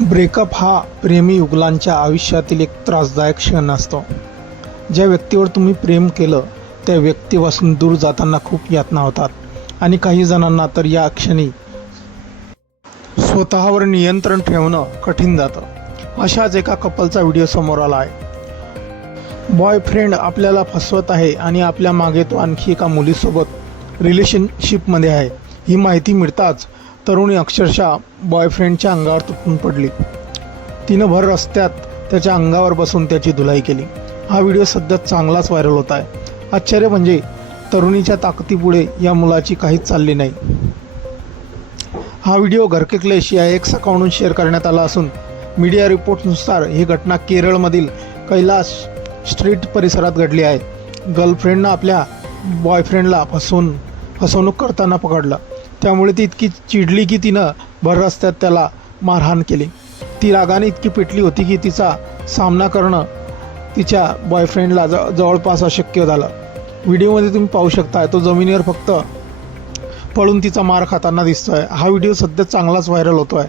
Breakup हा प्रेमी युगलांच्या आयुष्यातील एक त्रासदायक क्षण असतो. ज्या व्यक्तीवर तुम्ही प्रेम केलं त्या व्यक्तीपासून दूर जाताना खूप यातना होतात आणि काही जणांना तर या क्षणी स्वतःवर नियंत्रण ठेवणं कठीण जातं. अशाच एका कपलचा व्हिडिओ समोर आला आहे. बॉयफ्रेंड आपल्याला फसवत आहे आणि आपल्या मागे तो आणखी एका मुलीसोबत रिलेशनशिपमध्ये आहे. ही माहिती मिळताच तरुणी अक्षरशः बॉयफ्रेंडच्या अंगावर तुटून पडली. तिनं भर रस्त्यात त्याच्या अंगावर बसून त्याची धुलाई केली. हा व्हिडिओ सध्या चांगलाच व्हायरल होत आहे. आश्चर्य म्हणजे तरुणीच्या ताकदीपुढे या मुलाची काहीच चालली नाही. हा व्हिडिओ घर के क्लेश या एक्स अकाउंटवरून शेअर करण्यात आला असून मीडिया रिपोर्ट्सनुसार ही घटना केरळमधील कैलास स्ट्रीट परिसरात घडली आहे. गर्लफ्रेंडनं आपल्या बॉयफ्रेंडला फसवणूक करताना पकडलं. त्यामुळे ती इतकी चिडली की तिनं भर रस्त्यात त्याला मारहाण केली. ती रागाने इतकी पेटली होती की तिचा सामना करणं तिच्या बॉयफ्रेंडला जवळपास अशक्य झालं. व्हिडिओमध्ये तुम्ही पाहू शकता तो जमिनीवर फक्त पळून तिचा मार खाताना दिसतोय. हा व्हिडिओ सध्या चांगलाच व्हायरल होतोय.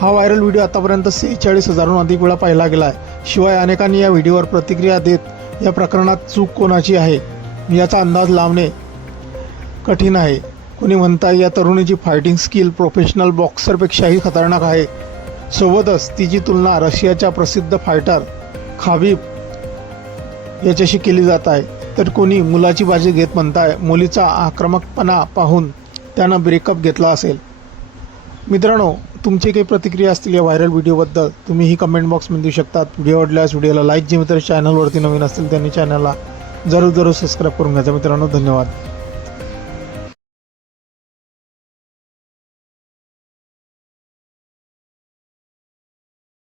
हा व्हायरल व्हिडिओ आतापर्यंत 46,000हून अधिक वेळा पाहिला गेला आहे. शिवाय अनेकांनी या व्हिडिओवर प्रतिक्रिया देत या प्रकरणात चूक कोणाची आहे याचा अंदाज लावणे कठीण आहे. कोणी म्हणताय या तरुणीची फायटिंग स्किल प्रोफेशनल बॉक्सरपेक्षाही खतरनाक आहे. सोबतच तिची तुलना रशियाच्या प्रसिद्ध फायटर खाबीब याच्याशी केली जात आहे. तर कोणी मुलाची बाजी घेत म्हणताय मुलीचा आक्रमकपणा पाहून त्यानं ब्रेकअप घेतला असेल. मित्रांनो, तुमची काही प्रतिक्रिया असतील या व्हायरल व्हिडिओबद्दल तुम्ही ही कमेंट बॉक्समध्ये देऊ शकतात. व्हिडिओ आवडल्यास व्हिडिओला लाईक, जे मित्र चॅनलवरती नवीन असतील त्यांनी चॅनलला जरूर सबस्क्राईब करून घ्यायचं. मित्रांनो, धन्यवाद.